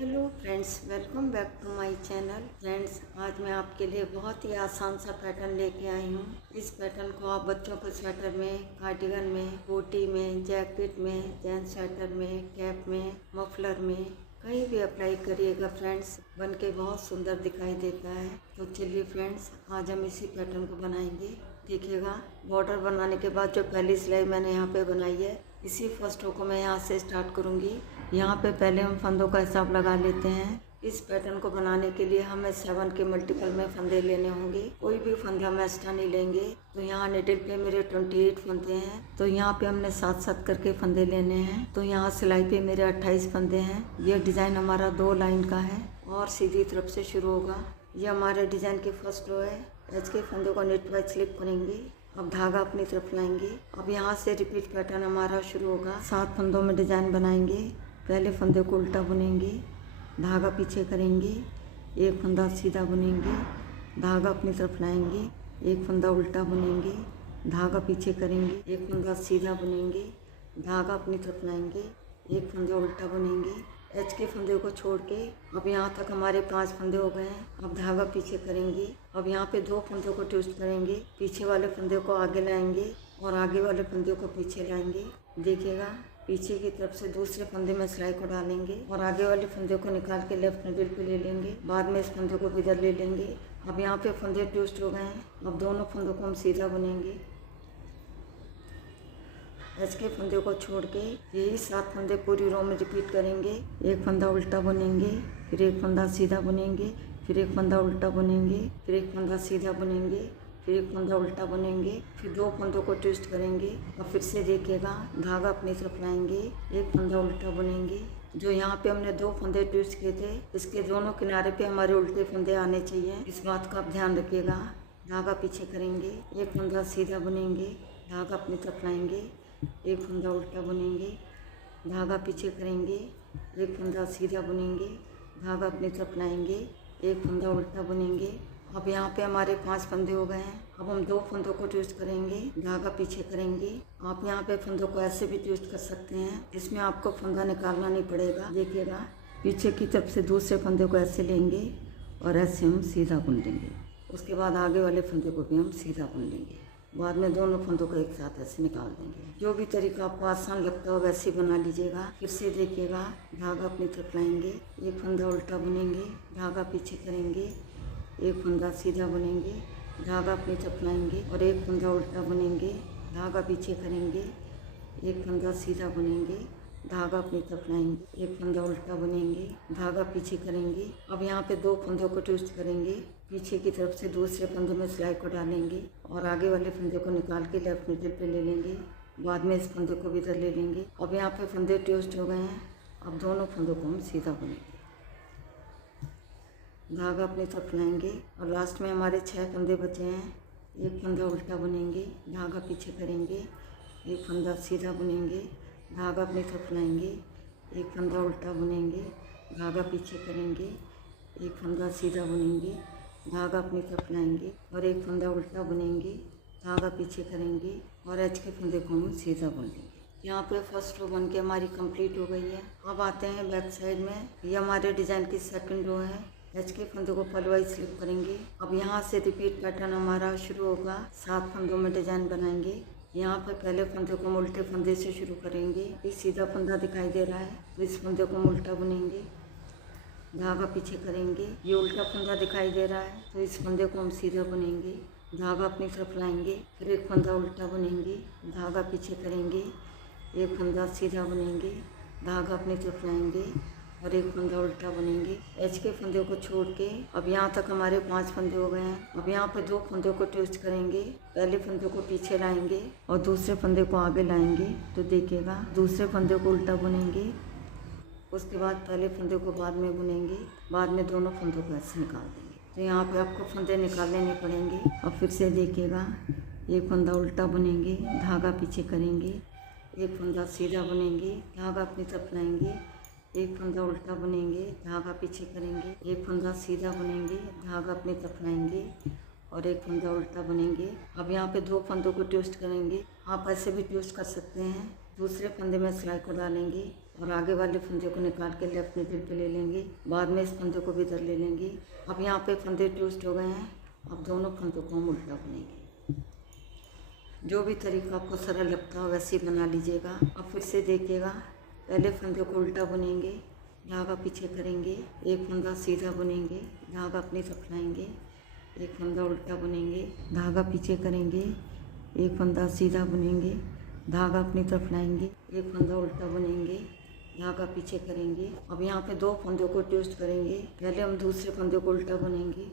Hello friends, welcome back to my channel. Friends, आज मैं आपके लिए बहुत ही आसान सा पैटर्न लेके आई हूँ। इस पैटर्न को आप बच्चों को स्वेटर में, कार्डिगन में, कोटी में, जैकेट में, जेंट्स स्वेटर में, कैप में, मफलर में कहीं भी अप्लाई करिएगा फ्रेंड्स, बन के बहुत सुंदर दिखाई देता है। तो चलिए फ्रेंड्स, आज हम इसी पैटर्न को बनाएंगे। देखिएगा, बॉर्डर बनाने के बाद जो पहली सिलाई मैंने यहाँ पे बनाई है, इसी फर्स्ट रो को मैं यहाँ से स्टार्ट करूँगी। यहाँ पे पहले हम फंदों का हिसाब लगा लेते हैं। इस पैटर्न को बनाने के लिए हमें 7 के मल्टीपल में फंदे लेने होंगे। कोई भी फंदा हम एक्स्ट्रा नहीं लेंगे। तो यहाँ निडल पे मेरे 28 फंदे हैं, तो यहाँ पे हमने 7-7 करके फंदे लेने हैं। तो यहाँ सिलाई पे मेरे 28 फंदे हैं। ये डिज़ाइन हमारा 2 लाइन का है और सीधी तरफ से शुरू होगा। ये हमारे डिज़ाइन की फर्स्ट रो है। एज के फंदों को नेट वाइज स्लिप करेंगे। अब धागा अपनी तरफ लाएंगे। अब यहाँ से रिपीट पैटर्न हमारा शुरू होगा। 7 फंदों में डिज़ाइन बनाएंगे। पहले फंदे को उल्टा बुनेंगे, धागा पीछे करेंगे, एक फंदा सीधा बुनेंगे, धागा अपनी तरफ लाएंगे, एक फंदा उल्टा बुनेंगे, धागा पीछे करेंगे, एक फंदा सीधा बुनेंगे, धागा अपनी तरफ लाएंगे, एक फंदा उल्टा बुनेंगे। एच के फंदे को छोड़ के अब यहाँ तक हमारे 5 फंदे हो गए हैं। अब धागा पीछे करेंगे। अब यहाँ पे 2 फंदों को ट्विस्ट करेंगे, पीछे वाले फंदे को आगे लाएंगे और आगे वाले फंदे को पीछे लाएंगे। देखिएगा, पीछे की तरफ से दूसरे फंदे में सिलाई को डालेंगे और आगे वाले फंदे को निकाल के लेफ्ट मिडिल पे ले लेंगे। बाद में इस फंदे को इधर ले लेंगे। अब यहाँ पे फंदे ट्विस्ट हो गए हैं। अब दोनों फंदों को हम सीधा बुनेंगे। एच के फंदे को छोड़ के यही 7 फंदे पूरी रो में रिपीट करेंगे। एक फंदा उल्टा बुनेंगे, फिर एक फंदा सीधा बुनेंगे, फिर एक फंदा उल्टा बुनेंगे, फिर एक फंदा सीधा बुनेंगे, फिर एक फंदा उल्टा बुनेंगे, फिर 2 फंदों को ट्विस्ट करेंगे और फिर से देखिएगा, धागा अपनी तरफ लाएंगे, एक फंदा उल्टा बुनेंगे। जो यहाँ पे हमने 2 फंदे ट्विस्ट किए थे, इसके दोनों किनारे पे हमारे उल्टे फंदे आने चाहिए। इस बात का आप ध्यान रखिएगा। धागा पीछे करेंगे, एक फंदा सीधा बुनेंगे, धागा अपनी तरफ लाएंगे, एक फंदा उल्टा बुनेंगे, धागा पीछे करेंगे, एक फंदा सीधा बुनेंगे, धागा अपनी तरफ लाएंगे, एक फंदा उल्टा बुनेंगे। अब यहाँ पे हमारे 5 फंदे हो गए हैं। अब हम 2 फंदों को ट्विस्ट करेंगे, धागा पीछे करेंगे। आप यहाँ पे फंदों को ऐसे भी ट्विस्ट कर सकते हैं, इसमें आपको फंदा निकालना नहीं पड़ेगा। देखिएगा, पीछे की तरफ से दूसरे फंदे को ऐसे लेंगे और ऐसे हम सीधा बुन लेंगे। उसके बाद आगे वाले फंदे को भी हम सीधा बुन लेंगे। बाद में दोनों फंदों को एक साथ ऐसे निकाल देंगे। जो भी तरीका आपको आसान लगता हो वैसे बना लीजिएगा। फिर से देखिएगा, धागा अपनी तरफ लाएंगे, एक फंदा उल्टा बुनेंगे, धागा पीछे करेंगे, एक फंदा सीधा बुनेंगे, धागा अपनी तरफ लाएंगे और एक फंदा उल्टा बुनेंगे, धागा पीछे करेंगे, एक फंदा सीधा बुनेंगे, धागा अपनी तरफ लाएंगे, एक फंदा उल्टा बुनेंगे, धागा पीछे करेंगे। अब यहाँ पे 2 फंदों को ट्विस्ट करेंगे, पीछे की तरफ से दूसरे फंदे में सिलाई को डालेंगे और आगे वाले फंदे को निकाल के लेफ्ट मिडिल पे ले लेंगे। बाद में इस फंदे को भी इधर ले लेंगे। अब यहाँ पे फंदे ट्विस्ट हो गए हैं। अब दोनों फंदों को हम सीधा बुनेंगे, धागा अपनी तरफ लाएंगे और लास्ट में हमारे 6 फंदे बचे हैं। एक फंदा उल्टा बुनेंगे, धागा पीछे करेंगे, एक फंदा सीधा बुनेंगे, धागा अपनी तरफ लाएंगे, एक फंदा उल्टा बुनेंगे, धागा पीछे करेंगे, एक फंदा सीधा बुनेंगे, धागा अपनी तरफ लाएंगे और एक फंदा उल्टा बुनेंगे, धागा पीछे करेंगे और एच के फंदे को हम सीधा बुन लेंगे। यहाँ पे फर्स्ट रो बन के हमारी कंप्लीट हो गई है। अब आते हैं बैक साइड में। ये हमारे डिज़ाइन की सेकंड रो है। एच के फंदे को पलवाई स्लिप करेंगे। अब यहाँ से रिपीट पैटर्न हमारा शुरू होगा। 7 फंदों में डिज़ाइन बनाएंगे। यहाँ पर पहले फंदे को हम उल्टे फंदे से शुरू करेंगे। एक सीधा फंदा दिखाई दे रहा है, तो इस फंदे को हम उल्टा बुनेंगे, धागा पीछे करेंगे। ये उल्टा फंदा दिखाई दे रहा है, तो इस फंदे को हम सीधा बुनेंगे, धागा अपनी तरफ लाएंगे, फिर एक फंदा उल्टा बुनेंगे, धागा पीछे करेंगे, एक फंदा सीधा बुनेंगे, धागा अपनी तरफ लाएंगे और एक फंदा उल्टा बुनेंगे। एच के फंदे को छोड़ के अब यहाँ तक हमारे 5 फंदे हो गए हैं। अब यहाँ पे 2 फंदों को ट्विस्ट करेंगे, पहले फंदे को पीछे लाएंगे और दूसरे फंदे को आगे लाएंगे। तो देखिएगा, दूसरे फंदे को उल्टा बुनेंगे, उसके बाद पहले फंदे को बाद में बुनेंगे, बाद में दोनों फंदों को ऐसे निकाल देंगे। तो यहाँ पे आपको फंदे निकालने नहीं पड़ेंगे। अब फिर से देखिएगा, एक फंदा उल्टा बुनेंगे, धागा पीछे करेंगे, एक फंदा सीधा बुनेंगे, धागा अपनी तरफ लाएंगे, एक फंदा उल्टा बुनेंगे, धागा पीछे करेंगे, एक फंदा सीधा बुनेंगे, धागा अपनी तरफ लाएंगे और एक फंदा उल्टा बुनेंगे। अब यहाँ पे 2 फंदों को ट्विस्ट करेंगे। आप ऐसे भी ट्विस्ट कर सकते हैं। दूसरे फंदे में सिलाई को डालेंगे और आगे वाले फंदे को निकाल के लेफ्ट निडल पे ले लेंगे। बाद में इस फंदे को भी इधर ले लेंगे। अब यहाँ पे फंदे ट्विस्ट हो गए हैं। अब दोनों फंदों को हम उल्टा बुनेंगे। जो भी तरीका आपको सरल लगता हो वैसे ही बना लीजिएगा। अब फिर से देखिएगा, पहले फंदे को उल्टा बुनेंगे, धागा पीछे करेंगे, एक फंदा सीधा बुनेंगे, धागा अपनी तरफ लाएंगे, एक फंदा उल्टा बुनेंगे, धागा पीछे करेंगे, एक फंदा सीधा बुनेंगे, धागा अपनी तरफ लाएंगे, एक फंदा उल्टा बुनेंगे, धागा पीछे करेंगे। अब यहाँ पे दो फंदों को ट्विस्ट करेंगे। पहले हम दूसरे फंदे को उल्टा बुनेंगे,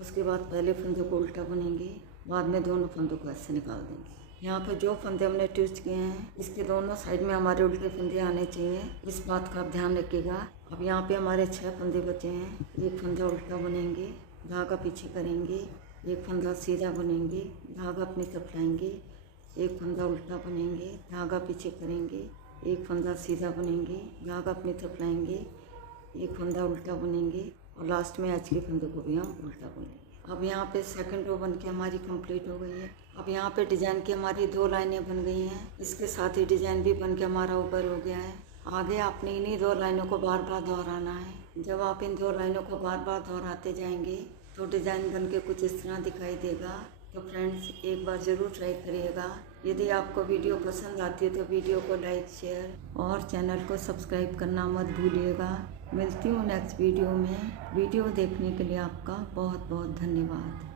उसके बाद पहले फंदे को उल्टा बुनेंगे, बाद में दोनों फंदों को ऐसे निकाल देंगे। यहाँ पे जो फंदे हमने ट्विस्ट किए हैं इसके दोनों साइड में हमारे उल्टे फंदे आने चाहिए, इस बात का आप ध्यान रखिएगा। अब यहाँ पे हमारे 6 फंदे बचे हैं। एक फंदा उल्टा बुनेंगे, धागा पीछे करेंगे, एक फंदा सीधा बुनेंगे, धागा अपनी तरफ लाएंगे, एक फंदा उल्टा बुनेंगे, धागा पीछे करेंगे, एक फंदा सीधा बुनेंगे, धागा अपनी तरफ लाएंगे, एक फंदा उल्टा बुनेंगे और लास्ट में आज के फंदे को भी हम उल्टा बुनेंगे। अब यहाँ पे सेकंड रो बन के हमारी कंप्लीट हो गई है। अब यहाँ पे डिज़ाइन की हमारी 2 लाइनें बन गई हैं। इसके साथ ही डिज़ाइन भी बन के हमारा ऊपर हो गया है। आगे आपने इन्हीं 2 लाइनों को बार बार दोहराना है। जब आप इन 2 लाइनों को बार बार दोहराते जाएंगे तो डिज़ाइन बन के कुछ इस तरह दिखाई देगा। तो फ्रेंड्स एक बार ज़रूर ट्राई करिएगा। यदि आपको वीडियो पसंद आती है तो वीडियो को लाइक, शेयर और चैनल को सब्सक्राइब करना मत भूलिएगा। मिलती हूँ नेक्स्ट वीडियो में। वीडियो देखने के लिए आपका बहुत बहुत धन्यवाद।